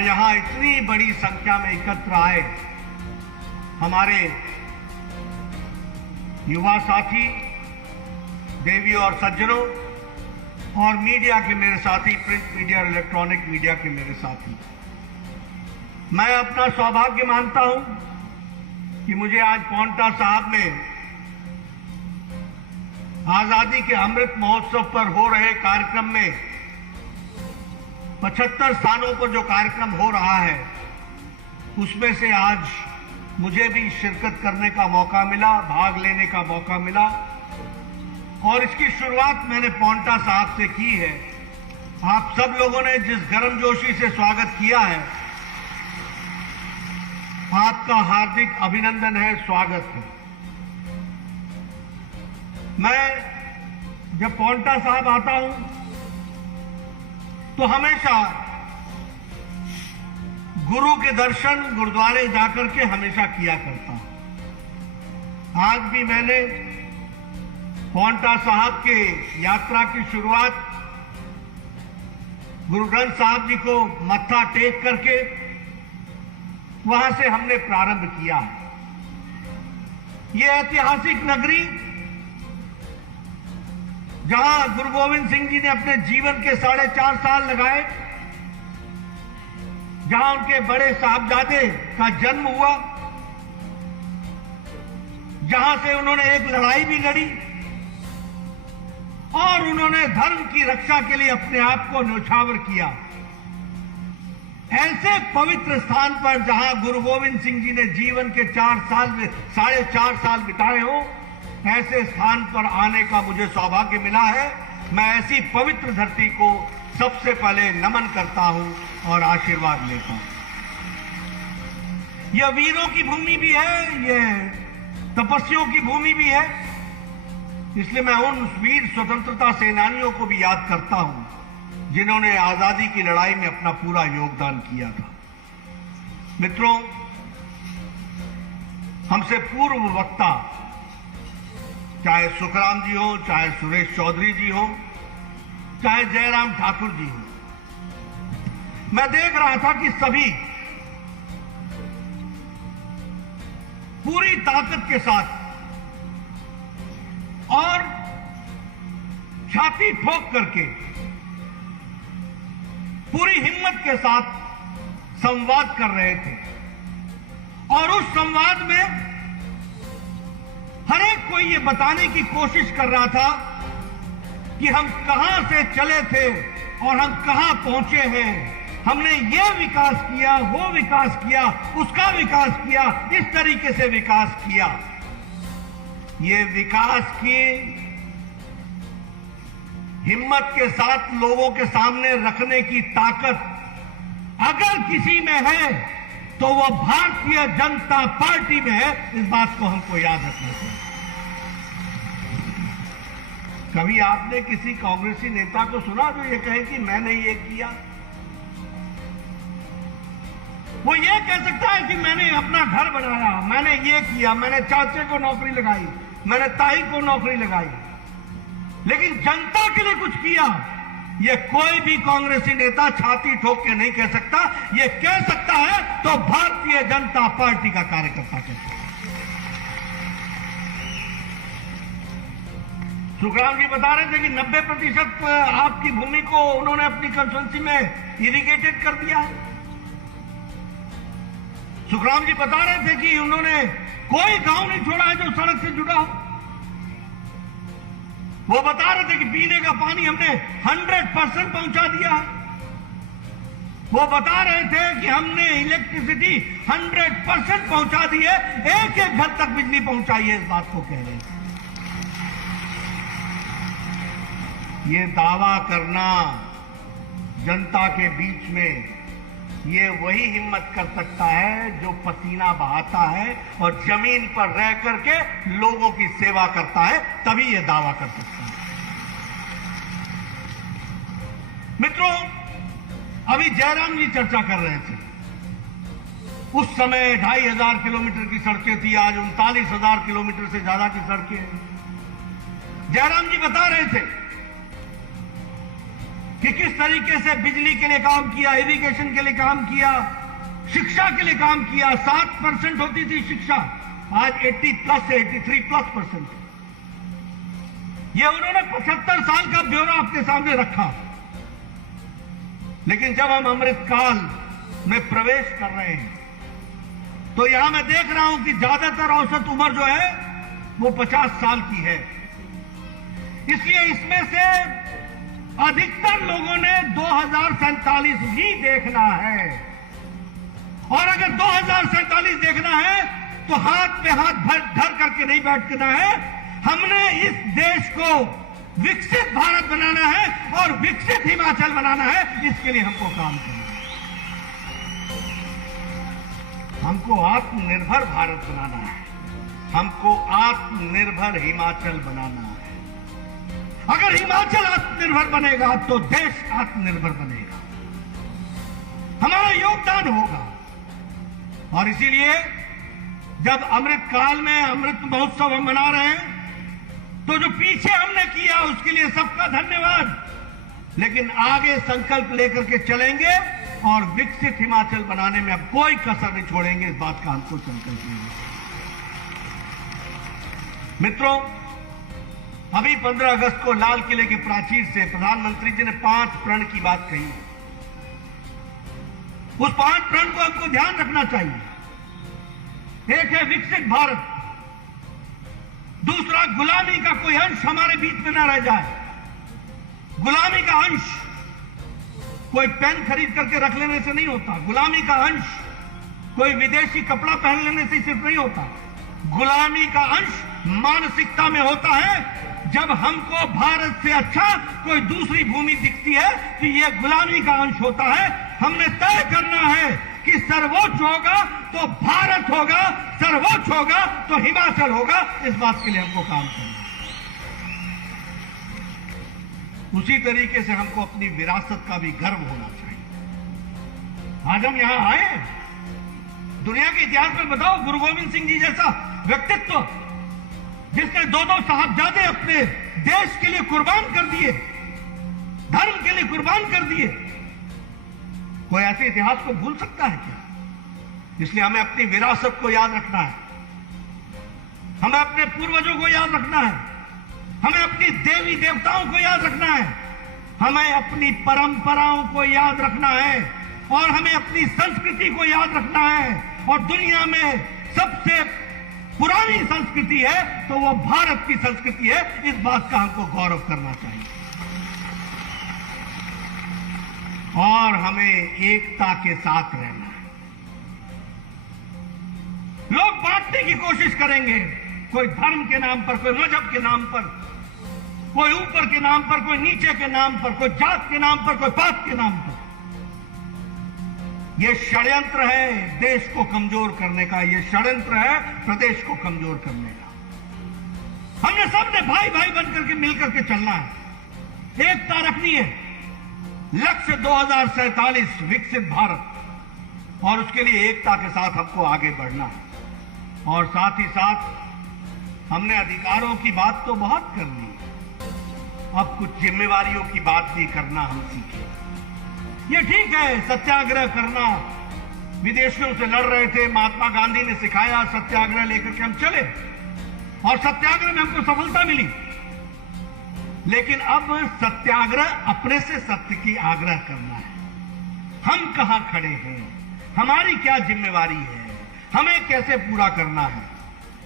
और यहां इतनी बड़ी संख्या में एकत्र आए हमारे युवा साथी, देवी और सज्जनों, और मीडिया के मेरे साथी, प्रिंट मीडिया और इलेक्ट्रॉनिक मीडिया के मेरे साथी, मैं अपना सौभाग्य मानता हूं कि मुझे आज पांवटा साहब में आजादी के अमृत महोत्सव पर हो रहे कार्यक्रम में 75 स्थानों पर जो कार्यक्रम हो रहा है उसमें से आज मुझे भी शिरकत करने का मौका मिला, भाग लेने का मौका मिला, और इसकी शुरुआत मैंने पांवटा साहब से की है। आप सब लोगों ने जिस गर्मजोशी से स्वागत किया है, आपका हार्दिक अभिनंदन है, स्वागत है। मैं जब पांवटा साहब आता हूं तो हमेशा गुरु के दर्शन गुरुद्वारे जाकर के हमेशा किया करता हूं। आज भी मैंने पांवटा साहब के यात्रा की शुरुआत गुरु ग्रंथ साहब जी को मत्था टेक करके वहां से हमने प्रारंभ किया है। यह ऐतिहासिक नगरी जहां गुरु गोविंद सिंह जी ने अपने जीवन के 4.5 साल लगाए, जहां उनके बड़े साहबजादे का जन्म हुआ, जहां से उन्होंने एक लड़ाई भी लड़ी और उन्होंने धर्म की रक्षा के लिए अपने आप को न्यौछावर किया। ऐसे पवित्र स्थान पर जहां गुरु गोविंद सिंह जी ने जीवन के 4.5 साल बिताए हो, ऐसे स्थान पर आने का मुझे सौभाग्य मिला है। मैं ऐसी पवित्र धरती को सबसे पहले नमन करता हूं और आशीर्वाद लेता हूं। यह वीरों की भूमि भी है, यह तपस्वियों की भूमि भी है, इसलिए मैं उन वीर स्वतंत्रता सेनानियों को भी याद करता हूं जिन्होंने आजादी की लड़ाई में अपना पूरा योगदान किया था। मित्रों, हमसे पूर्व वक्ता चाहे सुखराम जी हो, चाहे सुरेश चौधरी जी हो, चाहे जयराम ठाकुर जी हो, मैं देख रहा था कि सभी पूरी ताकत के साथ और छाती ठोक करके पूरी हिम्मत के साथ संवाद कर रहे थे, और उस संवाद में हर एक कोई ये बताने की कोशिश कर रहा था कि हम कहां से चले थे और हम कहां पहुंचे हैं। हमने ये विकास किया, वो विकास किया, उसका विकास किया, इस तरीके से विकास किया। ये विकास की हिम्मत के साथ लोगों के सामने रखने की ताकत अगर किसी में है तो वो भारतीय जनता पार्टी में है। इस बात को हमको याद रखना चाहिए। कभी आपने किसी कांग्रेसी नेता को सुना जो ये कहे कि मैंने ये किया? वो ये कह सकता है कि मैंने अपना घर बनाया, मैंने ये किया, मैंने चाचे को नौकरी लगाई, मैंने ताई को नौकरी लगाई, लेकिन जनता के लिए कुछ किया, ये कोई भी कांग्रेसी नेता छाती ठोक के नहीं कह सकता। ये कह सकता है तो भारतीय जनता पार्टी का कार्यकर्ता कहता है। सुखराम जी बता रहे थे कि 90% आपकी भूमि को उन्होंने अपनी कंस्टिट्यूंसी में इरिगेटेड कर दिया है। सुखराम जी बता रहे थे कि उन्होंने कोई गांव नहीं छोड़ा है जो सड़क से जुड़ा हो। वो बता रहे थे कि पीने का पानी हमने 100% पहुंचा दिया है। वो बता रहे थे कि हमने इलेक्ट्रिसिटी 100% पहुंचा दी है, एक एक घर तक बिजली पहुंचाई है। इस बात को कह रहे थे। ये दावा करना जनता के बीच में, ये वही हिम्मत कर सकता है जो पसीना बहाता है और जमीन पर रह करके लोगों की सेवा करता है, तभी ये दावा कर सकता है। मित्रों, अभी जयराम जी चर्चा कर रहे थे। उस समय 2500 किलोमीटर की सड़कें थी, आज 39,000 किलोमीटर से ज्यादा की सड़कें हैं। जयराम जी बता रहे थे कि किस तरीके से बिजली के लिए काम किया, इरिगेशन के लिए काम किया, शिक्षा के लिए काम किया। 7% होती थी शिक्षा, आज 80+ है, 83+%। ये उन्होंने 75 साल का ब्यौरा आपके सामने रखा। लेकिन जब हम अमृतकाल में प्रवेश कर रहे हैं तो यहां मैं देख रहा हूं कि ज्यादातर औसत उम्र जो है वो 50 साल की है। इसलिए इसमें से अधिकतर लोगों ने 2047 भी देखना है। और अगर 2047 देखना है तो हाथ पे हाथ धर करके नहीं बैठना है। हमने इस देश को विकसित भारत बनाना है और विकसित हिमाचल बनाना है। इसके लिए हमको काम करना है। हमको आत्मनिर्भर भारत बनाना है, हमको आत्मनिर्भर हिमाचल बनाना है। अगर हिमाचल आत्मनिर्भर बनेगा तो देश आत्मनिर्भर बनेगा, हमारा योगदान होगा। और इसीलिए जब अमृत काल में अमृत महोत्सव हम मना रहे हैं तो जो पीछे हमने किया उसके लिए सबका धन्यवाद। लेकिन आगे संकल्प लेकर के चलेंगे और विकसित हिमाचल बनाने में अब कोई कसर नहीं छोड़ेंगे। इस बात का हमको संकल्प लेंगे। मित्रों, अभी 15 अगस्त को लाल किले के प्राचीर से प्रधानमंत्री जी ने 5 प्रण की बात कही। उस 5 प्रण को हमको ध्यान रखना चाहिए। एक है विकसित भारत, दूसरा गुलामी का कोई अंश हमारे बीच में ना रह जाए। गुलामी का अंश कोई पेन खरीद करके रख लेने से नहीं होता। गुलामी का अंश कोई विदेशी कपड़ा पहन लेने से सिर्फ नहीं होता। गुलामी का अंश मानसिकता में होता है। जब हमको भारत से अच्छा कोई दूसरी भूमि दिखती है तो यह गुलामी का अंश होता है। हमने तय करना है कि सर्वोच्च होगा तो भारत होगा, सर्वोच्च होगा तो हिमाचल होगा। इस बात के लिए हमको काम करना है। उसी तरीके से हमको अपनी विरासत का भी गर्व होना चाहिए। आज हम यहां आए, दुनिया के इतिहास में बताओ गुरु गोविंद सिंह जी जैसा व्यक्तित्व जिसने 2 साहबजादे अपने देश के लिए कुर्बान कर दिए, धर्म के लिए कुर्बान कर दिए, कोई ऐसे इतिहास को भूल सकता है क्या? इसलिए हमें अपनी विरासत को याद रखना है, हमें अपने पूर्वजों को याद रखना है, हमें अपनी देवी देवताओं को याद रखना है, हमें अपनी परंपराओं को याद रखना है और हमें अपनी संस्कृति को याद रखना है। और दुनिया में सबसे पुरानी संस्कृति है तो वो भारत की संस्कृति है। इस बात का हमको गौरव करना चाहिए और हमें एकता के साथ रहना है। लोग बांटने की कोशिश करेंगे, कोई धर्म के नाम पर, कोई मजहब के नाम पर, कोई ऊपर के नाम पर, कोई नीचे के नाम पर, कोई जात के नाम पर, कोई पात के नाम पर। यह षड्यंत्र है देश को कमजोर करने का, यह षड्यंत्र है प्रदेश को कमजोर करने का। हमने सबने भाई भाई बनकर के मिलकर के चलना है, एकता रखनी है। लक्ष्य 2047 विकसित भारत, और उसके लिए एकता के साथ हमको आगे बढ़ना है। और साथ ही साथ हमने अधिकारों की बात तो बहुत कर ली, अब कुछ जिम्मेवारियों की बात भी करना हम सीखें। ये ठीक है सत्याग्रह करना, विदेशियों से लड़ रहे थे, महात्मा गांधी ने सिखाया, सत्याग्रह लेकर के हम चले और सत्याग्रह में हमको सफलता मिली। लेकिन अब सत्याग्रह अपने से सत्य की आग्रह करना है। हम कहां खड़े हैं, हमारी क्या जिम्मेवारी है, हमें कैसे पूरा करना है,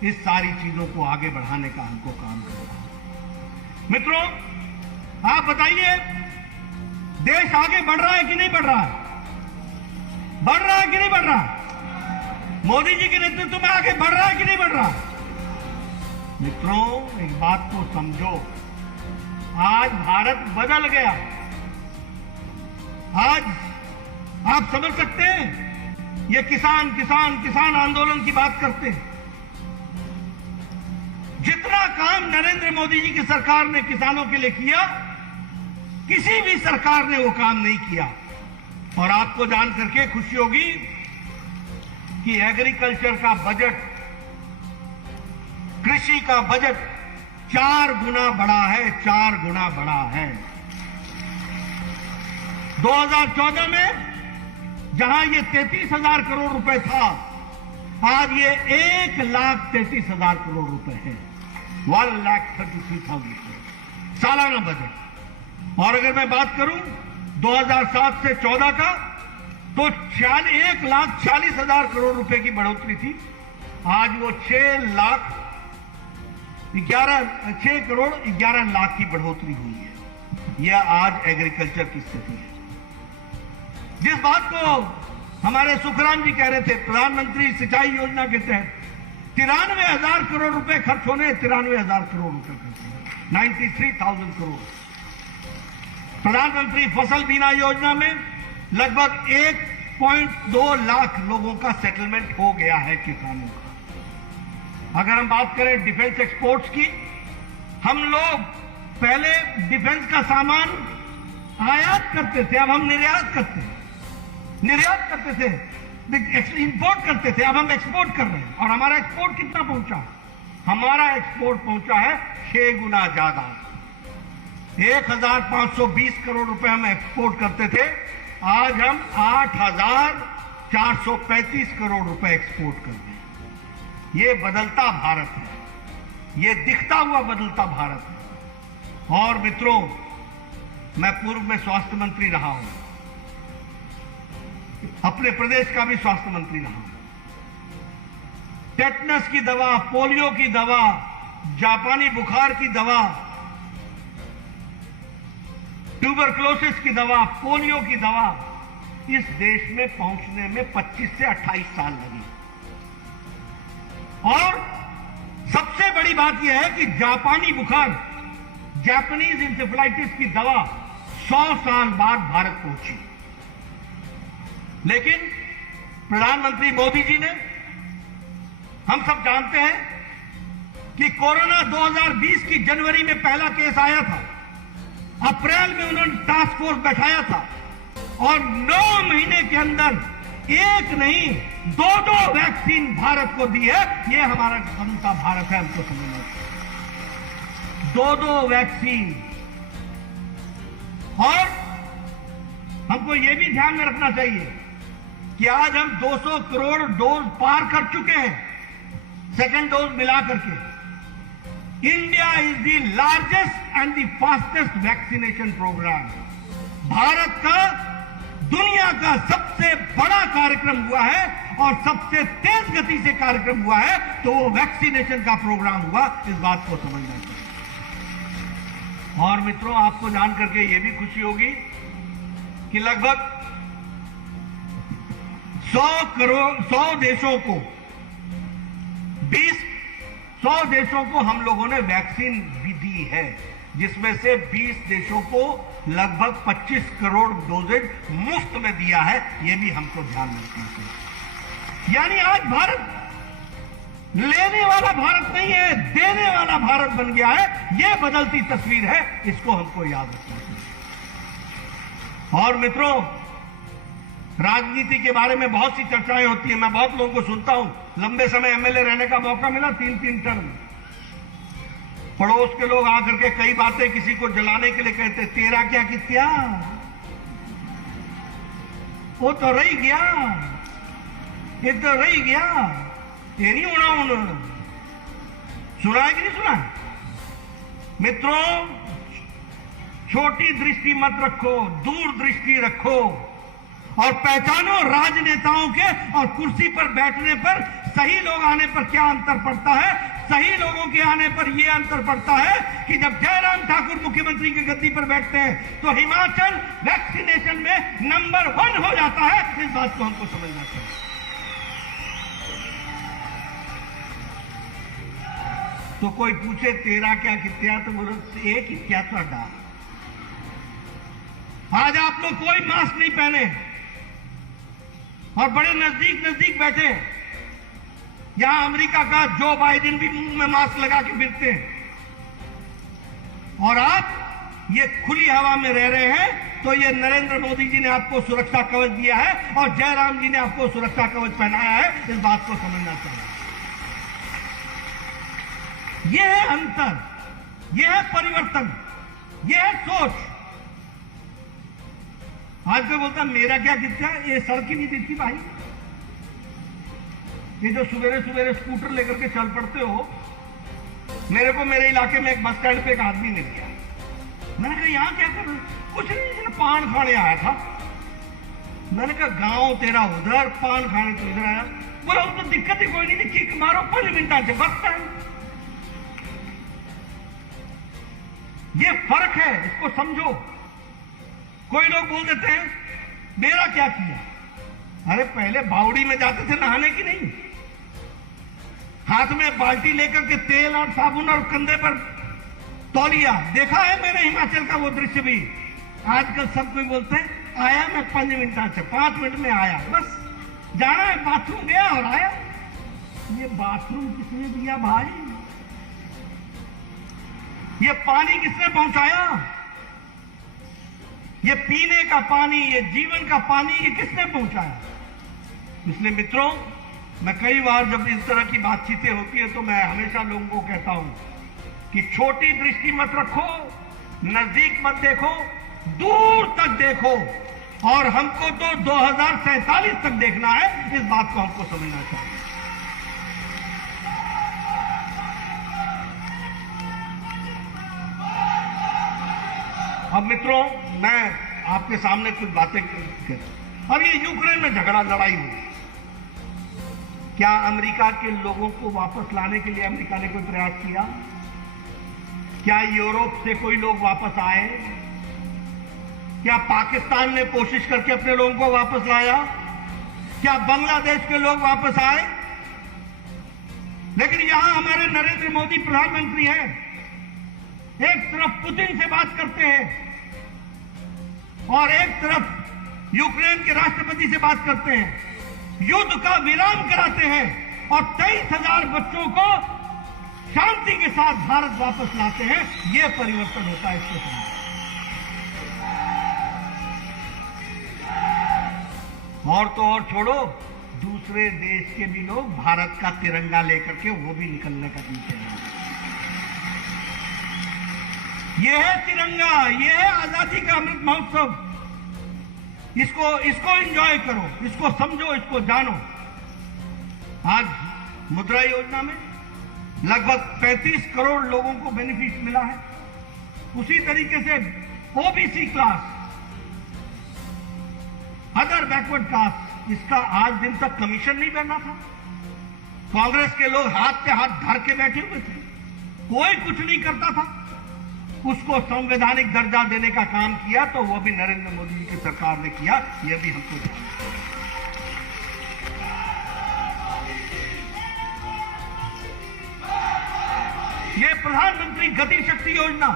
इस सारी चीजों को आगे बढ़ाने का हमको काम करना है। मित्रों, आप बताइए, देश आगे बढ़ रहा है कि नहीं बढ़ रहा है? बढ़ रहा है कि नहीं बढ़ रहा है? मोदी जी के नेतृत्व में आगे बढ़ रहा है कि नहीं बढ़ रहा? मित्रों, एक बात को समझो, आज भारत बदल गया। आज आप समझ सकते हैं, ये किसान किसान किसान आंदोलन की बात करते हैं। जितना काम नरेंद्र मोदी जी की सरकार ने किसानों के लिए किया, किसी भी सरकार ने वो काम नहीं किया। और आपको जान करके खुशी होगी कि एग्रीकल्चर का बजट, कृषि का बजट 4 गुना बढ़ा है, 4 गुना बढ़ा है। 2014 में जहां ये 33,000 करोड़ रुपए था, आज ये 1,33,000 करोड़ रुपए है। 1,33,000 करोड़ सालाना बजट। और अगर मैं बात करूं 2007 से 14 का, तो 1,40,000 करोड़ रुपए की बढ़ोतरी थी। आज वो 6 करोड़ 11 लाख की बढ़ोतरी हुई है। यह आज एग्रीकल्चर की स्थिति है। जिस बात को हमारे सुखराम जी कह रहे थे, प्रधानमंत्री सिंचाई योजना के तहत 93,000 करोड़ रुपए खर्च होने, 93,000 करोड़ रुपए खर्च होने, 93,000 करोड़। प्रधानमंत्री फसल बीमा योजना में लगभग 1.2 लाख लोगों का सेटलमेंट हो गया है किसानों का। अगर हम बात करें डिफेंस एक्सपोर्ट्स की, हम लोग पहले डिफेंस का सामान आयात करते थे, अब हम निर्यात करते थे, इंपोर्ट करते थे, अब हम एक्सपोर्ट कर रहे हैं। और हमारा एक्सपोर्ट कितना पहुंचा? हमारा एक्सपोर्ट पहुंचा है 6 गुना ज्यादा। 1,520 करोड़ रुपए हम एक्सपोर्ट करते थे, आज हम 8,435 करोड़ रुपए एक्सपोर्ट कर रहे हैं। ये बदलता भारत है, ये दिखता हुआ बदलता भारत है। और मित्रों, मैं पूर्व में स्वास्थ्य मंत्री रहा हूं, अपने प्रदेश का भी स्वास्थ्य मंत्री रहा हूं। टेटनस की दवा, पोलियो की दवा, जापानी बुखार की दवा, ट्यूबरक्लोसिस की दवा, पोलियो की दवा इस देश में पहुंचने में 25 से 28 साल लगी। और सबसे बड़ी बात यह है कि जापानी बुखार, जापानीज इंसेफेलाइटिस की दवा 100 साल बाद भारत पहुंची। लेकिन प्रधानमंत्री मोदी जी ने, हम सब जानते हैं कि कोरोना 2020 की जनवरी में पहला केस आया था, अप्रैल में उन्होंने टास्क फोर्स बैठाया था और 9 महीने के अंदर एक नहीं 2 वैक्सीन भारत को दी है। ये हमारा बदलता भारत है, हमको समझना चाहिए। 2 वैक्सीन। और हमको यह भी ध्यान में रखना चाहिए कि आज हम 200 करोड़ डोज पार कर चुके हैं, सेकेंड डोज मिला करके। India is the largest and the fastest vaccination programme. Bharat का दुनिया का सबसे बड़ा कार्यक्रम हुआ है और सबसे तेज गति से कार्यक्रम हुआ है, तो वो वैक्सीनेशन का प्रोग्राम हुआ। इस बात को समझना चाहिए। और मित्रों, आपको जान करके ये भी खुशी होगी कि लगभग 100 देशों को हम लोगों ने वैक्सीन भी दी है, जिसमें से 20 देशों को लगभग 25 करोड़ डोजेज मुफ्त में दिया है। यह भी हमको ध्यान में रखना चाहिए। यानी आज भारत लेने वाला भारत नहीं है, देने वाला भारत बन गया है। यह बदलती तस्वीर है, इसको हमको याद रखना चाहिए। और मित्रों, राजनीति के बारे में बहुत सी चर्चाएं होती हैं, मैं बहुत लोगों को सुनता हूं। लंबे समय एमएलए रहने का मौका मिला, 3 टर्म। पड़ोस के लोग आकर के कई बातें किसी को जलाने के लिए कहते, तेरा क्या कित्या, वो तो रही गया, ये तो रही गया, ये नहीं होना। सुना है कि नहीं सुना? मित्रों, छोटी दृष्टि मत रखो, दूर दृष्टि रखो और पहचानो राजनेताओं के और कुर्सी पर बैठने पर, सही लोग आने पर क्या अंतर पड़ता है। सही लोगों के आने पर यह अंतर पड़ता है कि जब जयराम ठाकुर मुख्यमंत्री की गद्दी पर बैठते हैं तो हिमाचल वैक्सीनेशन में नंबर 1 हो जाता है। इस बात को हमको समझना चाहिए। तो कोई पूछे तेरा क्या कित्या, तो बोलो एक कित्या तो अड्डा। आज आप लोग कोई मास्क नहीं पहने और बड़े नजदीक बैठे। यहां अमेरिका का जो बाइडेन भी मुंह में मास्क लगा के फिरते हैं और आप ये खुली हवा में रह रहे हैं। तो ये नरेंद्र मोदी जी ने आपको सुरक्षा कवच दिया है और जयराम जी ने आपको सुरक्षा कवच पहनाया है। इस बात को समझना चाहिए। यह है अंतर, यह है परिवर्तन, यह है सोच। आज कोई बोलता मेरा क्या दिखता है, ये सड़क ही नहीं दिखती भाई। ये जो सवेरे सवेरे स्कूटर लेकर के चल पड़ते हो, मेरे को मेरे इलाके में एक बस स्टैंड पे एक आदमी मिल गया। मैंने कहा यहाँ क्या कर रहे हो? कुछ नहीं, पान खाने आया था। मैंने कहा गांव तेरा उधर, पान खाने तो इधर आया। बोला वो तो दिक्कत ही कोई नहीं, किक मारो 5 मिनट से बस स्टैंड। ये फर्क है, इसको समझो। कोई लोग बोल देते हैं मेरा क्या किया। अरे पहले बावड़ी में जाते थे नहाने की नहीं, हाथ में बाल्टी लेकर के तेल और साबुन और कंधे पर तौलिया। देखा है मैंने हिमाचल का वो दृश्य भी। आजकल सब कोई बोलते हैं आया मैं 5 मिनट से, 5 मिनट में आया, बस जाना है बाथरूम गया और आया। ये बाथरूम किसने दिया भाई? ये पानी किसने पहुंचाया? ये पीने का पानी, ये जीवन का पानी, ये किसने पहुंचाया? इसलिए मित्रों, मैं कई बार जब इस तरह की बातचीतें होती है तो मैं हमेशा लोगों को कहता हूं कि छोटी दृष्टि मत रखो, नजदीक मत देखो, दूर तक देखो। और हमको तो 2047 तक देखना है, इस बात को हमको समझना चाहिए। अब मित्रों, मैं आपके सामने कुछ बातें कर। अब ये यूक्रेन में झगड़ा लड़ाई हुई, क्या अमेरिका के लोगों को वापस लाने के लिए अमेरिका ने कोई प्रयास किया? क्या यूरोप से कोई लोग वापस आए? क्या पाकिस्तान ने कोशिश करके अपने लोगों को वापस लाया? क्या बांग्लादेश के लोग वापस आए? लेकिन यहां हमारे नरेंद्र मोदी प्रधानमंत्री हैं, एक तरफ पुतिन से बात करते हैं और एक तरफ यूक्रेन के राष्ट्रपति से बात करते हैं, युद्ध का विराम कराते हैं और 23,000 बच्चों को शांति के साथ भारत वापस लाते हैं। यह परिवर्तन होता है इसके समय। और तो और छोड़ो, दूसरे देश के भी लोग भारत का तिरंगा लेकर के वो भी निकलने का पीछे हैं। ये है तिरंगा, ये है आजादी का अमृत महोत्सव। इसको एंजॉय करो, इसको समझो, इसको जानो। आज मुद्रा योजना में लगभग 35 करोड़ लोगों को बेनिफिट मिला है। उसी तरीके से OBC class, other backward caste, इसका आज दिन तक कमीशन नहीं बनना था। कांग्रेस के लोग हाथ पे हाथ धर के बैठे हुए थे, कोई कुछ नहीं करता था। उसको संवैधानिक दर्जा देने का काम किया तो वो भी नरेंद्र मोदी जी की सरकार ने किया, यह भी हमको जानना है। ये प्रधानमंत्री गति शक्ति योजना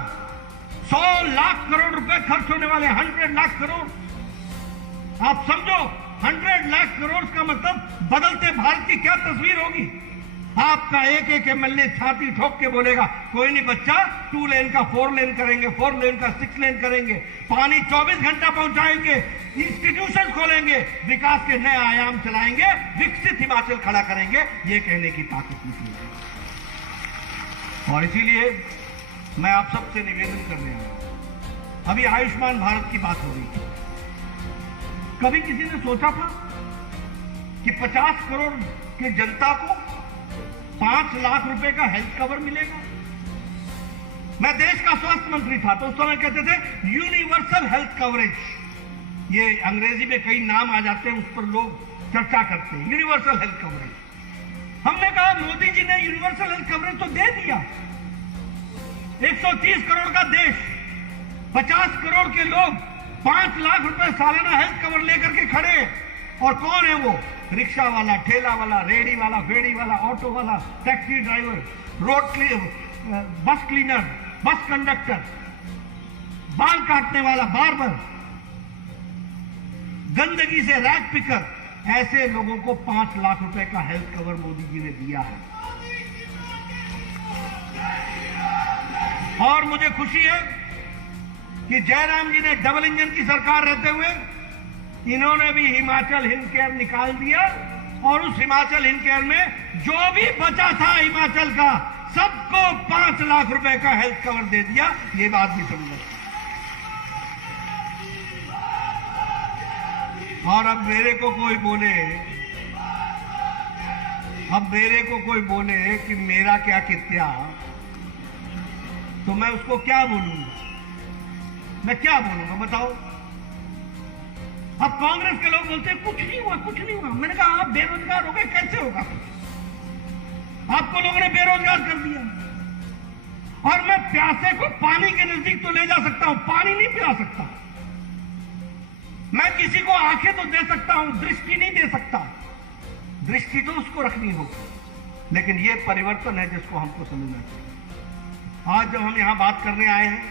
100 लाख करोड़ रुपए खर्च होने वाले, 100 लाख करोड़। आप समझो 100 लाख करोड़ का मतलब बदलते भारत की क्या तस्वीर होगी। आपका एक एक एमएलए छाती ठोक के बोलेगा कोई नहीं बच्चा, 2 लेन का 4 लेन करेंगे, 4 लेन का 6 लेन करेंगे, पानी 24 घंटा पहुंचाएंगे, इंस्टीट्यूशन खोलेंगे, विकास के नए आयाम चलाएंगे, विकसित हिमाचल खड़ा करेंगे। ये कहने की ताकत निकली है। और इसीलिए मैं आप सबसे निवेदन कर रहा हूं, अभी आयुष्मान भारत की बात हो रही थी। कभी किसी ने सोचा था कि 50 करोड़ की जनता को 5 लाख रुपए का हेल्थ कवर मिलेगा? मैं देश का स्वास्थ्य मंत्री था तो उस समय कहते थे यूनिवर्सल हेल्थ कवरेज। ये अंग्रेजी में कई नाम आ जाते हैं, उस पर लोग चर्चा करते हैं, यूनिवर्सल हेल्थ कवरेज। हमने कहा मोदी जी ने यूनिवर्सल हेल्थ कवरेज तो दे दिया। 130 करोड़ का देश, 50 करोड़ के लोग 5 लाख रुपए सालाना हेल्थ कवर लेकर के खड़े हैं। और कौन है वो? रिक्शा वाला, ठेला वाला, रेडी वाला, फेड़ी वाला, ऑटो वाला, taxi driver, road bus cleaner, bus conductor, बाल काटने वाला, बार्बर, गंदगी से रैक पिकर, ऐसे लोगों को 5 लाख रुपए का हेल्थ कवर मोदी जी ने दिया है। और मुझे खुशी है कि जयराम जी ने डबल इंजन की सरकार रहते हुए इन्होंने भी हिमाचल हिंद केयर निकाल दिया और उस हिमाचल हिंद केयर में जो भी बचा था हिमाचल का, सबको 5 लाख रुपए का हेल्थ कवर दे दिया। ये बात भी समझो। और अब मेरे को कोई बोले कि मेरा क्या कित्या, तो मैं उसको क्या बोलूंगा? मैं क्या बोलूंगा बताओ? अब कांग्रेस के लोग बोलते हैं कुछ नहीं हुआ। मैंने कहा आप बेरोजगार हो गए, कैसे होगा? आपको लोगों ने बेरोजगार कर दिया। और मैं प्यासे को पानी के नजदीक तो ले जा सकता हूं, पानी नहीं पिला सकता। मैं किसी को आंखें तो दे सकता हूं, दृष्टि नहीं दे सकता। दृष्टि तो उसको रखनी होगी, लेकिन यह परिवर्तन है जिसको हमको समझना चाहिए। आज जब हम यहां बात करने आए हैं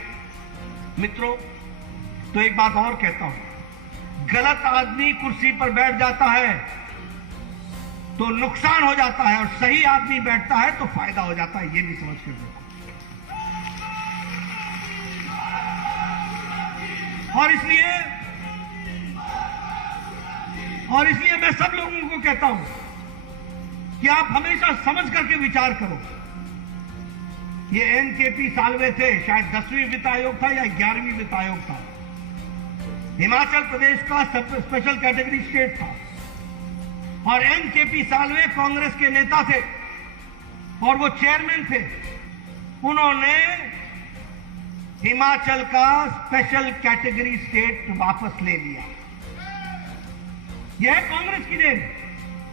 मित्रों, तो एक बात और कहता हूं, गलत आदमी कुर्सी पर बैठ जाता है तो नुकसान हो जाता है, और सही आदमी बैठता है तो फायदा हो जाता है। यह भी समझ कर देखो। और इसलिए मैं सब लोगों को कहता हूं कि आप हमेशा समझ करके विचार करो। ये एनकेपी साल्वे थे, शायद 10वीं वित्त आयोग था या 11वीं वित्त आयोग था। हिमाचल प्रदेश का स्पेशल कैटेगरी स्टेट था, और एनकेपी साल्वे कांग्रेस के नेता थे और वो चेयरमैन थे। उन्होंने हिमाचल का स्पेशल कैटेगरी स्टेट वापस ले लिया। यह है कांग्रेस की देन।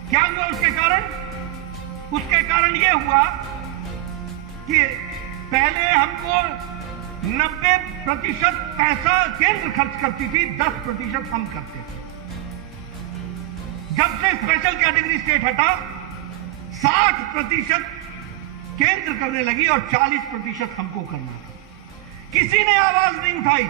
क्या हुआ उसके कारण? उसके कारण यह हुआ कि पहले हमको 90% पैसा केंद्र खर्च करती थी, 10% हम करते थे। जब से स्पेशल कैटेगरी स्टेट हटा, 60% केंद्र करने लगी और 40% हमको करना था। किसी ने आवाज नहीं उठाई।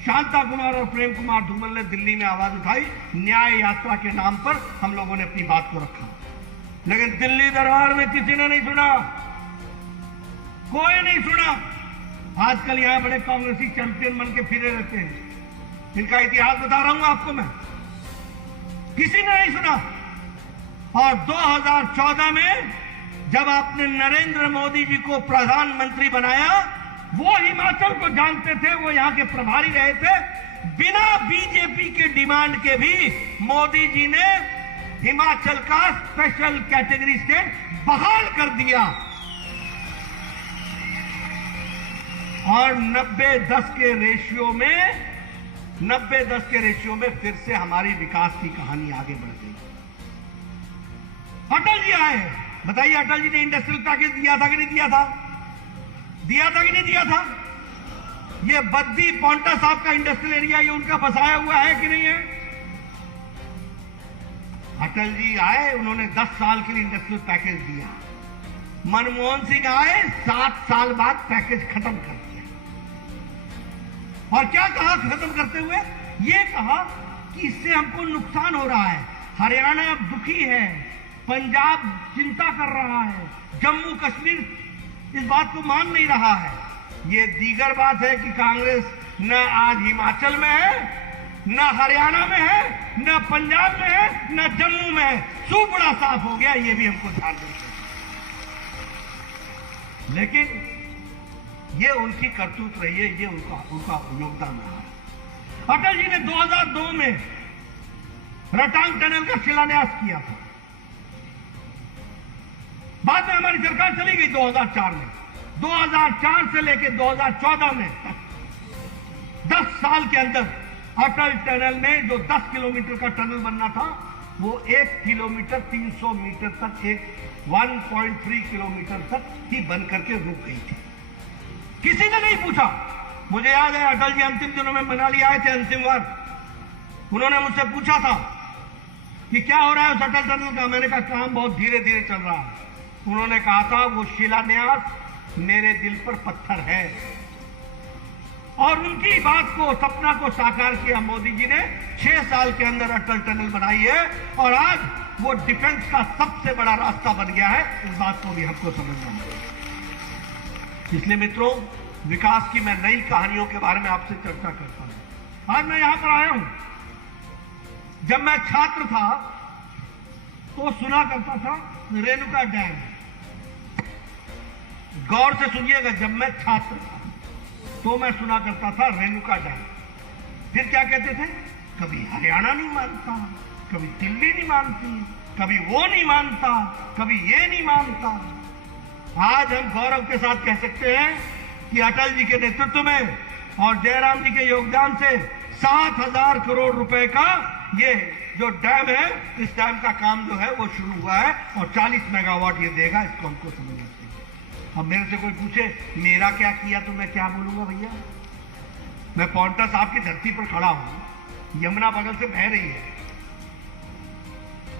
शांता कुमार और प्रेम कुमार धूमल ने दिल्ली में आवाज उठाई, न्याय यात्रा के नाम पर हम लोगों ने अपनी बात को रखा, लेकिन दिल्ली दरबार में किसी ने नहीं सुना, कोई नहीं सुना। आजकल यहां बड़े कांग्रेसी चैंपियन बन के फिरे रहते हैं, इनका इतिहास बता रहा हूं आपको मैं। किसी ने नहीं सुना। और 2014 में जब आपने नरेंद्र मोदी जी को प्रधानमंत्री बनाया, वो हिमाचल को जानते थे, वो यहां के प्रभारी रहे थे। बिना बीजेपी के डिमांड के भी मोदी जी ने हिमाचल का स्पेशल कैटेगरी स्टेट बहाल कर दिया, और 90-10 के रेशियो में फिर से हमारी विकास की कहानी आगे बढ़ गई। अटल जी आए, बताइए अटल जी ने इंडस्ट्रियल पैकेज दिया था कि नहीं दिया था? दिया था कि नहीं दिया था? ये बद्दी पोंटा साहब का इंडस्ट्रियल एरिया, ये उनका बसाया हुआ है कि नहीं है? अटल जी आए, उन्होंने 10 साल के लिए इंडस्ट्रियल पैकेज दिया। मनमोहन सिंह आए, 7 साल बाद पैकेज खत्म कर दिया। और क्या कहा खत्म करते हुए? ये कहा कि इससे हमको नुकसान हो रहा है, हरियाणा दुखी है, पंजाब चिंता कर रहा है, जम्मू कश्मीर इस बात को मान नहीं रहा है। ये दीगर बात है कि कांग्रेस न आज हिमाचल में है, न हरियाणा में है, न पंजाब में है, न जम्मू में है। सूबड़ा साफ हो गया, ये भी हमको ध्यान देना। लेकिन ये उनकी करतूत रही है, ये उनका योगदान रहा है। अटल जी ने 2002 में रटांग टनल का शिलान्यास किया था। बाद में हमारी सरकार चली गई 2004 में। 2004 से लेकर 2014 में 10 साल के अंदर अटल टनल में जो 10 किलोमीटर का टनल बनना था, वो 1 किलोमीटर 300 मीटर तक, 1.3 किलोमीटर तक ही बन करके रुक गई थी। किसी ने नहीं पूछा। मुझे याद है अटल जी अंतिम दिनों में मनाली आए थे, अंतिम बार उन्होंने मुझसे पूछा था कि क्या हो रहा है उस अटल टनल का। मैंने कहा काम बहुत धीरे धीरे चल रहा है। उन्होंने कहा था वो शिलान्यास मेरे दिल पर पत्थर है। और उनकी बात को, सपना को साकार किया मोदी जी ने। 6 साल के अंदर अटल टनल बनाई है, और आज वो डिफेंस का सबसे बड़ा रास्ता बन गया है। इस बात को भी हमको समझना है। इसलिए मित्रों, विकास की मैं नई कहानियों के बारे में आपसे चर्चा करता हूं। आज मैं यहां पर आया हूं, जब मैं छात्र था तो सुना करता था रेणुका डैम। गौर से सुनिएगा, जब मैं छात्र था तो मैं सुना करता था रेणुका डैम। फिर क्या कहते थे? कभी हरियाणा नहीं मानता, कभी दिल्ली नहीं मानती, कभी वो नहीं मानता, कभी ये नहीं मानता। आज हम गौरव के साथ कह सकते हैं कि अटल जी के नेतृत्व में और जयराम जी के योगदान से 7,000 करोड़ रुपए का ये जो डैम है, इस डैम का काम जो है वो शुरू हुआ है और 40 मेगावाट ये देगा। इसको हमको समझना चाहिए। अब मेरे से कोई पूछे मेरा क्या किया तो मैं क्या बोलूंगा भैया? मैं पौंटा साहब की धरती पर खड़ा हूं, यमुना बगल से बह रही है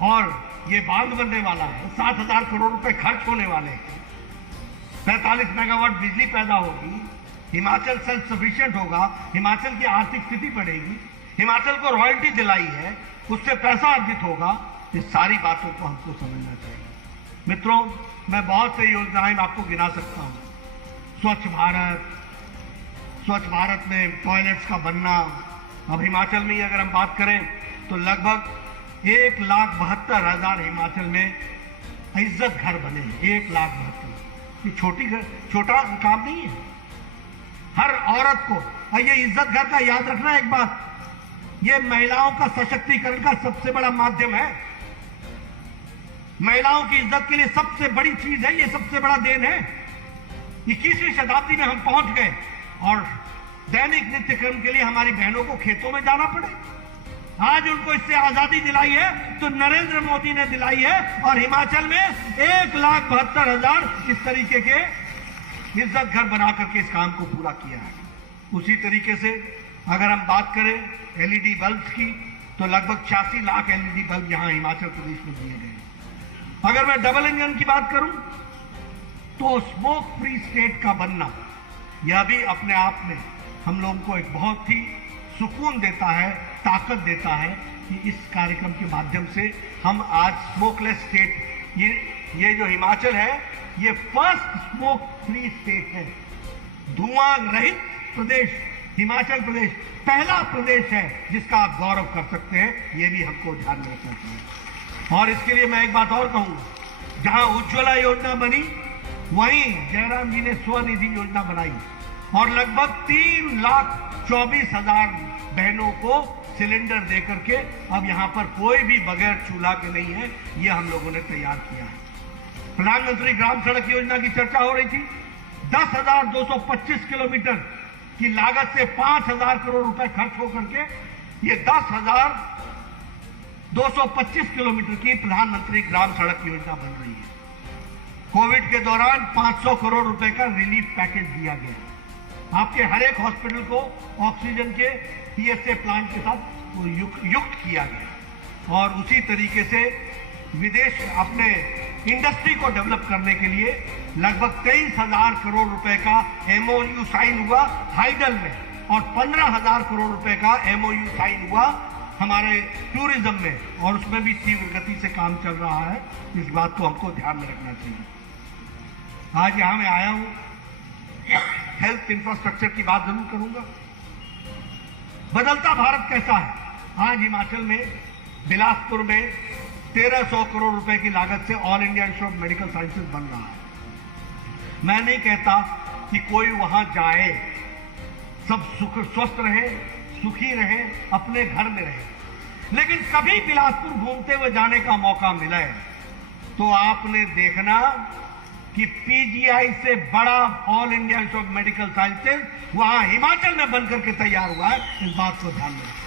और ये बांध बनने वाला है, 7,000 करोड़ रुपए खर्च होने वाले हैं, 45 मेगावाट बिजली पैदा होगी, हिमाचल सेल्फ सफिशिएंट होगा, हिमाचल की आर्थिक स्थिति बढ़ेगी, हिमाचल को रॉयल्टी दिलाई है, उससे पैसा अर्जित होगा। इस सारी बातों को हमको समझना चाहिए। मित्रों, मैं बहुत से योजनाएं आपको गिना सकता हूं। स्वच्छ भारत में टॉयलेट्स का बनना। अब हिमाचल में ही अगर हम बात करें तो लगभग 1,72,000 हिमाचल में इज्जत घर बने हैं। 1,72,000 ये छोटा काम नहीं है। हर औरत को, और ये इज्जत घर का याद रखना एक बात, ये महिलाओं का सशक्तिकरण का सबसे बड़ा माध्यम है। महिलाओं की इज्जत के लिए सबसे बड़ी चीज है, ये सबसे बड़ा देन है। 21वीं शताब्दी में हम पहुंच गए और दैनिक नित्य कर्म के लिए हमारी बहनों को खेतों में जाना पड़े। आज उनको इससे आजादी दिलाई है तो नरेंद्र मोदी ने दिलाई है और हिमाचल में 1,72,000 इस तरीके के इज्जत घर बना करके इस काम को पूरा किया है। उसी तरीके से अगर हम बात करें एलईडी बल्ब की तो लगभग 86 लाख एलईडी बल्ब यहां हिमाचल प्रदेश में दिए गए। अगर मैं डबल इंजन की बात करूं तो स्मोक फ्री स्टेट का बनना यह भी अपने आप में हम लोगों को एक बहुत ही सुकून देता है, ताकत देता है कि इस कार्यक्रम के माध्यम से हम आज स्मोकलेस स्टेट, ये जो हिमाचल है ये फर्स्ट स्मोक फ्री स्टेट है। धुआं रहित प्रदेश हिमाचल प्रदेश पहला प्रदेश है जिसका आप गौरव कर सकते हैं। ये भी हमको ध्यान में रखना चाहिए। और इसके लिए मैं एक बात और कहूंगा, जहां उज्ज्वला योजना बनी वहीं जयराम जी ने स्वनिधि योजना बनाई और लगभग 3,24,000 बहनों को सिलेंडर देकर के अब यहां पर कोई भी बगैर चूल्हा के नहीं है, ये हम लोगों ने तैयार किया है। प्रधानमंत्री ग्राम सड़क योजना की चर्चा हो रही थी। 10,225 किलोमीटर की लागत से 5,000 करोड़ रुपए खर्च होकर के ये 10,225 किलोमीटर की प्रधानमंत्री ग्राम सड़क योजना बन रही है। कोविड के दौरान 500 करोड़ रुपए का रिलीफ पैकेज दिया गया। आपके हर एक हॉस्पिटल को ऑक्सीजन के पीएसए प्लांट के साथ युक्त किया गया और उसी तरीके से विदेश अपने इंडस्ट्री को डेवलप करने के लिए लगभग 23,000 करोड़ रुपए का एमओयू साइन हुआ हाइडल में और 15,000 करोड़ रुपए का एमओयू साइन हुआ हमारे टूरिज्म में और उसमें भी तीव्र गति से काम चल रहा है। इस बात को हमको ध्यान में रखना चाहिए। आज यहां मैं आया हूं, हेल्थ इंफ्रास्ट्रक्चर की बात जरूर करूंगा। बदलता भारत कैसा है? आज हिमाचल में बिलासपुर में 1,300 करोड़ रुपए की लागत से all India institute of medical sciences बन रहा है। मैं नहीं कहता कि कोई वहां जाए, सब स्वस्थ रहे, सुखी रहे, अपने घर में रहे, लेकिन कभी बिलासपुर घूमते हुए जाने का मौका मिले तो आपने देखना कि पीजीआई से बड़ा all India institute of medical sciences वहां हिमाचल में बनकर के तैयार हुआ है। इस बात को ध्यान में रखें।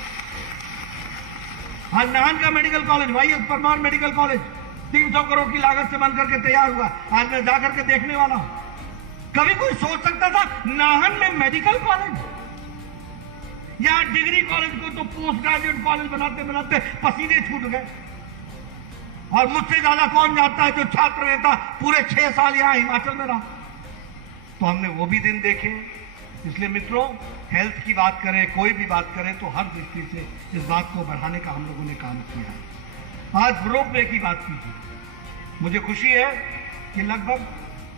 आज नाहन का medical college, YS Parmar medical college 300 crore की लागत से बनकर के तैयार हुआ। आज मैं जाकर के देखने वाला हूं। कभी कोई सोच सकता था नाहन में मेडिकल कॉलेज? यहां डिग्री कॉलेज को तो पोस्ट ग्रेजुएट कॉलेज बनाते बनाते पसीने छूट गए। और मुझसे ज्यादा कौन जानता है जो छात्र नेता पूरे 6 साल यहां हिमाचल में रहा। तो हमने वो भी दिन देखे। इसलिए मित्रों, हेल्थ की बात करें, कोई भी बात करें तो हर दृष्टि से इस बात को बढ़ाने का हम लोगों ने काम किया है। आज रोपवे की बात कीजिए। मुझे खुशी है कि लगभग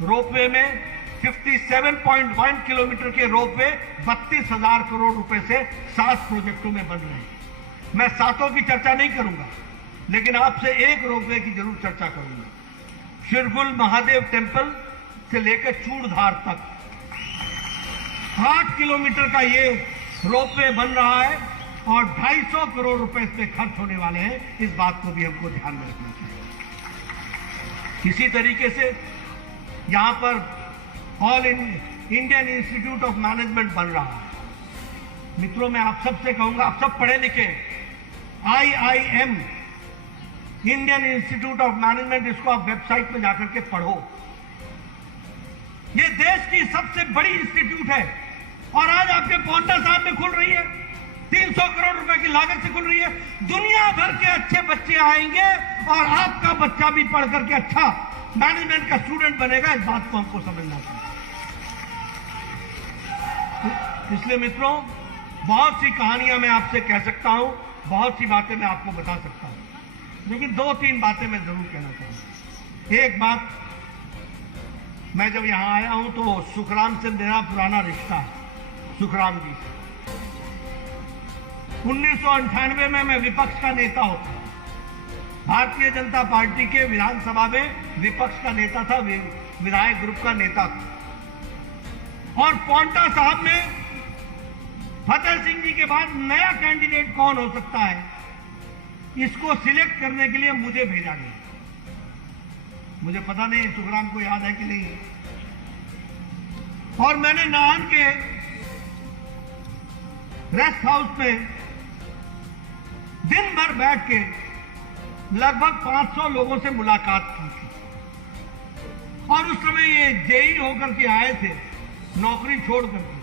रोपवे में 57.1 किलोमीटर के रोपवे 32,000 करोड़ रुपए से 7 प्रोजेक्टों में बन रहे हैं। मैं 7 की चर्चा नहीं करूंगा, लेकिन आपसे एक रोपवे की जरूर चर्चा करूंगा। शिरगुल महादेव टेम्पल से लेकर चूड़धार तक 8 किलोमीटर का ये रोपवे बन रहा है और 250 करोड़ रुपए इस पे खर्च होने वाले हैं। इस बात को भी हमको ध्यान में रखना चाहिए। इसी तरीके से यहां पर all Indian institute of management बन रहा है। मित्रों, मैं आप सबसे कहूंगा, आप सब पढ़े लिखे, IIM Indian institute of management, इसको आप वेबसाइट में जाकर के पढ़ो। ये देश की सबसे बड़ी इंस्टीट्यूट है और आज आपके पाउंटा साहब में खुल रही है, 300 करोड़ रुपए की लागत से खुल रही है। दुनिया भर के अच्छे बच्चे आएंगे और आपका बच्चा भी पढ़ करके अच्छा मैनेजमेंट का स्टूडेंट बनेगा। इस बात को हमको समझना चाहिए। इसलिए मित्रों, बहुत सी कहानियां मैं आपसे कह सकता हूं, बहुत सी बातें मैं आपको बता सकता हूं, लेकिन 2-3 बातें मैं जरूर कहना चाहूंगा। एक बात, मैं जब यहां आया हूं तो सुखराम से मेरा पुराना रिश्ता है। सुखराम जी, 1998 में मैं विपक्ष का नेता होता, भारतीय जनता पार्टी के विधानसभा में विपक्ष का नेता था, विधायक ग्रुप का नेता था। और पाउंटा साहब ने फतेह सिंह जी के बाद नया कैंडिडेट कौन हो सकता है, इसको सिलेक्ट करने के लिए मुझे भेजा गया। मुझे पता नहीं सुखराम को याद है कि नहीं, और मैंने नाहन के रेस्ट हाउस में दिन भर बैठ के लगभग 500 लोगों से मुलाकात की थी। और उस समय ये जेई होकर के आए थे, नौकरी छोड़ करके।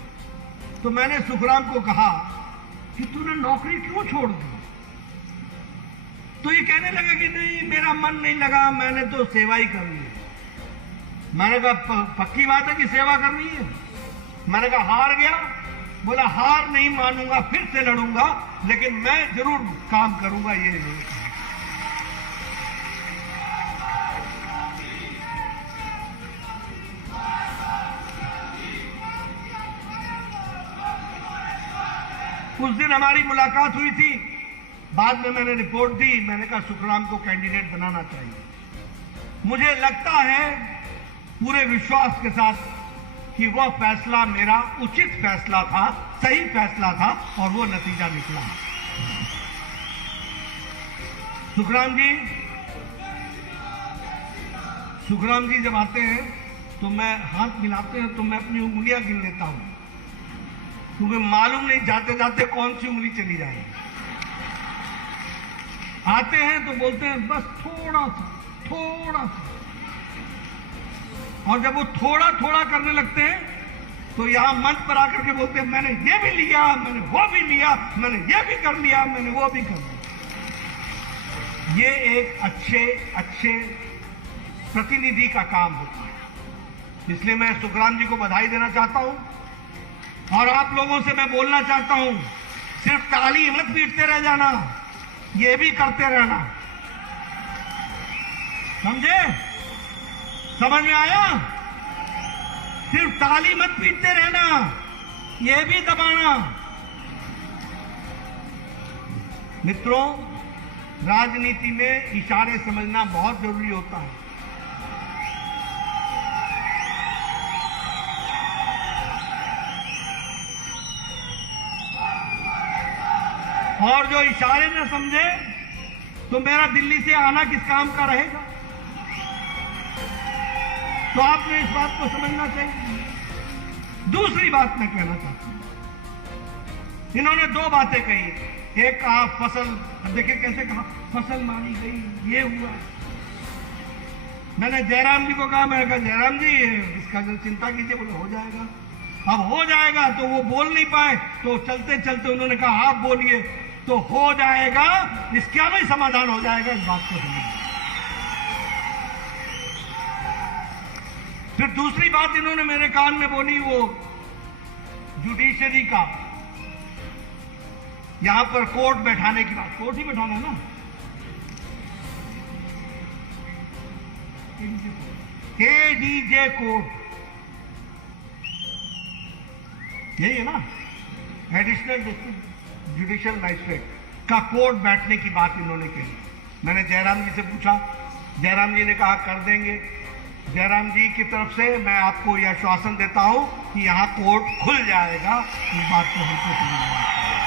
तो मैंने सुखराम को कहा कि तूने नौकरी क्यों छोड़ दी? तो ये कहने लगा कि नहीं, मेरा मन नहीं लगा, मैंने तो सेवा ही करनी है। मैंने कहा पक्की बात है कि सेवा करनी है? मैंने कहा हार गया? बोला हार नहीं मानूंगा, फिर से लड़ूंगा, लेकिन मैं जरूर काम करूंगा। ये उस दिन हमारी मुलाकात हुई थी। बाद में मैंने रिपोर्ट दी, मैंने कहा सुखराम को कैंडिडेट बनाना चाहिए। मुझे लगता है पूरे विश्वास के साथ कि वह फैसला मेरा उचित फैसला था, सही फैसला था, और वो नतीजा निकला। सुखराम जी जब आते हैं तो मैं हाथ मिलाते हैं तो मैं अपनी उंगलियां गिन लेता हूं, क्योंकि मालूम नहीं जाते जाते कौन सी उंगली चली जाए। आते हैं तो बोलते हैं बस थोड़ा सा, थोड़ा सा, और जब वो थोड़ा थोड़ा करने लगते हैं तो यहां मंच पर आकर के बोलते हैं मैंने ये भी लिया, मैंने वो भी लिया, मैंने ये भी कर लिया, मैंने वो भी कर लिया। ये एक अच्छे प्रतिनिधि का काम होता है। इसलिए मैं सुखराम जी को बधाई देना चाहता हूं, और आप लोगों से मैं बोलना चाहता हूं, सिर्फ ताली मत पीटते रह जाना, ये भी करते रहना। समझे? समझ में आया? सिर्फ ताली मत पीटते रहना, ये भी दबाना। मित्रों, राजनीति में इशारे समझना बहुत जरूरी होता है। और जो इशारे न समझे तो मेरा दिल्ली से आना किस काम का रहेगा? तो आपने इस बात को समझना चाहिए। दूसरी बात मैं कहना चाहता हूं, इन्होंने 2 बातें कही। एक कहा फसल, देखिए कैसे कहा, फसल मारी गई, ये हुआ। मैंने जयराम जी को कहा, मैंने कहा जयराम जी इसका जो चिंता कीजिए, बोले हो जाएगा। अब हो जाएगा तो वो बोल नहीं पाए, तो चलते चलते उन्होंने कहा आप बोलिए, तो हो जाएगा, इसका भी समाधान हो जाएगा। इस बात को समझिए। फिर दूसरी बात इन्होंने मेरे कान में बोली, वो जुडिशरी का, यहां पर कोर्ट बैठाने की बात। कोर्ट ही बैठाना है ना, एडीजे कोर्ट, यही है ना, एडिशनल डिस्ट्रिक्ट जुडिशियल मैजिस्ट्रेट का कोर्ट बैठने की बात इन्होंने कही। मैंने जयराम जी से पूछा, जयराम जी ने कहा कर देंगे। जयराम जी की तरफ से मैं आपको यह आश्वासन देता हूं कि यहां कोर्ट खुल जाएगा। इस बात को हमको समझना चाहिए।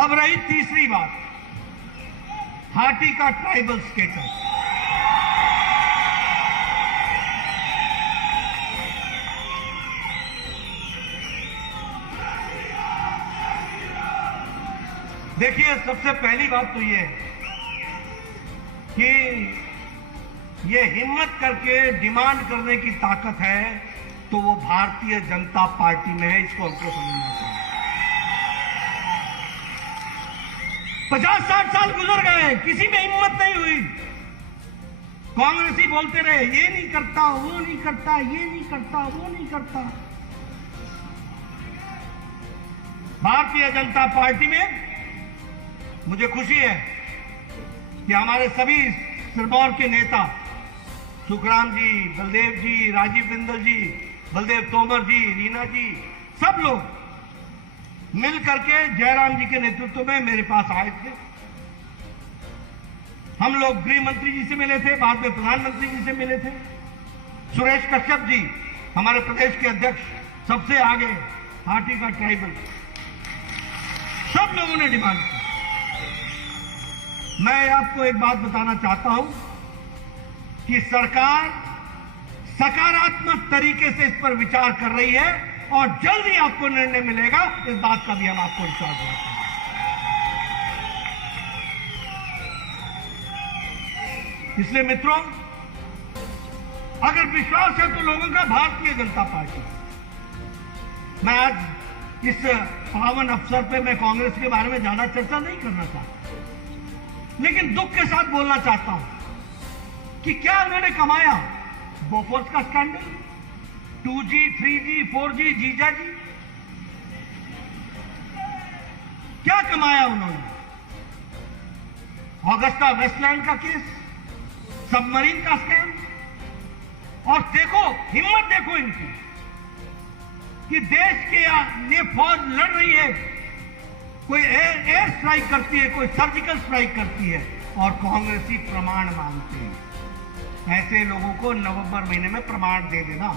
अब रही तीसरी बात, हाटी का ट्राइबल स्टेटस। देखिए, सबसे पहली बात तो ये है कि ये हिम्मत करके डिमांड करने की ताकत है तो वो भारतीय जनता पार्टी में है, इसको हमको समझना चाहिए। 50-60 साल गुजर गए, किसी में हिम्मत नहीं हुई। कांग्रेसी बोलते रहे, ये नहीं करता, वो नहीं करता, ये नहीं करता, वो नहीं करता। भारतीय जनता पार्टी में मुझे खुशी है कि हमारे सभी सिरमौर के नेता, सुखराम जी, बलदेव जी, राजीव बिंदल जी, बलदेव तोमर जी, रीना जी, सब लोग मिल करके जयराम जी के नेतृत्व में मेरे पास आए थे। हम लोग गृह मंत्री जी से मिले थे, बाद में प्रधानमंत्री जी से मिले थे। सुरेश कश्यप जी, हमारे प्रदेश के अध्यक्ष, सबसे आगे हाटी का ट्राइबल, सब लोगों ने डिमांड की। मैं आपको एक बात बताना चाहता हूं कि सरकार सकारात्मक तरीके से इस पर विचार कर रही है और जल्द ही आपको निर्णय मिलेगा, इस बात का भी हम आपको विश्वास दिलाते हैं। इसलिए मित्रों, अगर विश्वास है तो लोगों का भारतीय जनता पार्टी। मैं आज इस पावन अवसर पे मैं कांग्रेस के बारे में ज्यादा चर्चा नहीं करना चाहता, लेकिन दुख के साथ बोलना चाहता हूं कि क्या उन्होंने कमाया? बोफोर्स का स्कैंडल, 2G, 3G, 4G, जीजा जी, क्या कमाया उन्होंने? ऑगस्टा वेस्टलैंड का केस, सबमरीन का स्कैम, और देखो हिम्मत देखो इनकी कि देश के लिए फौज लड़ रही है, कोई एयर स्ट्राइक करती है, कोई सर्जिकल स्ट्राइक करती है, और कांग्रेसी प्रमाण मांगते हैं। ऐसे लोगों को नवंबर महीने में प्रमाण दे देना,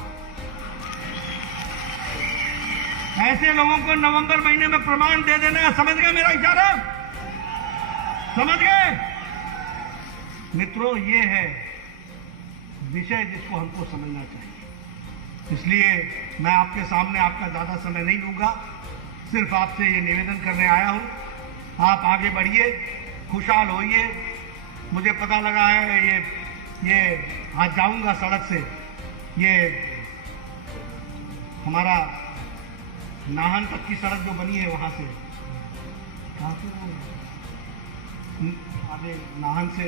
ऐसे लोगों को नवंबर महीने में प्रमाण दे देना। समझ गए मेरा इशारा? समझ गए मित्रों? ये है विषय जिसको हमको समझना चाहिए। इसलिए मैं आपके सामने आपका ज्यादा समय नहीं लूंगा, सिर्फ आपसे ये निवेदन करने आया हूं, आप आगे बढ़िए, खुशहाल होइए। मुझे पता लगा है ये आज जाऊंगा सड़क से, ये हमारा नाहन तक की सड़क जो बनी है वहां से, कहां से आगे नाहन से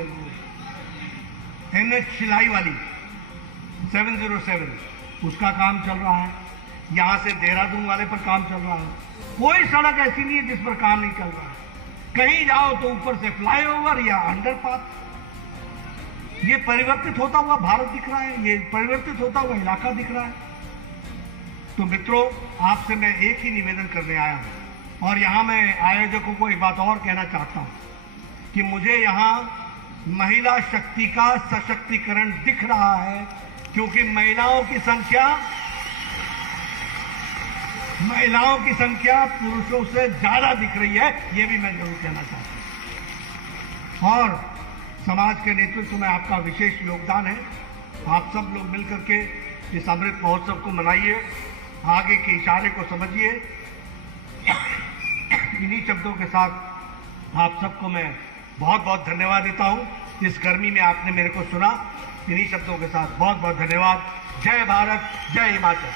NH शिलाई वाली 707, उसका काम चल रहा है। यहां से देहरादून वाले पर काम चल रहा है। कोई सड़क ऐसी नहीं है जिस पर काम नहीं चल रहा है। कहीं जाओ तो ऊपर से फ्लाईओवर या अंडरपास। ये परिवर्तित होता हुआ भारत दिख रहा है, ये परिवर्तित होता हुआ इलाका दिख रहा है। तो मित्रों, आपसे मैं एक ही निवेदन करने आया हूं, और यहां मैं आयोजकों को एक बात और कहना चाहता हूं कि मुझे यहां महिला शक्ति का सशक्तिकरण दिख रहा है, क्योंकि महिलाओं की संख्या पुरुषों से ज्यादा दिख रही है, ये भी मैं जरूर कहना चाहता हूं। और समाज के नेतृत्व में आपका विशेष योगदान है। आप सब लोग मिलकर के इस अमृत महोत्सव को मनाइए, आगे के इशारे को समझिए। इन्हीं शब्दों के साथ आप सबको मैं बहुत बहुत धन्यवाद देता हूं। इस गर्मी में आपने मेरे को सुना। इन्हीं शब्दों के साथ बहुत बहुत धन्यवाद। जय भारत, जय हिमाचल।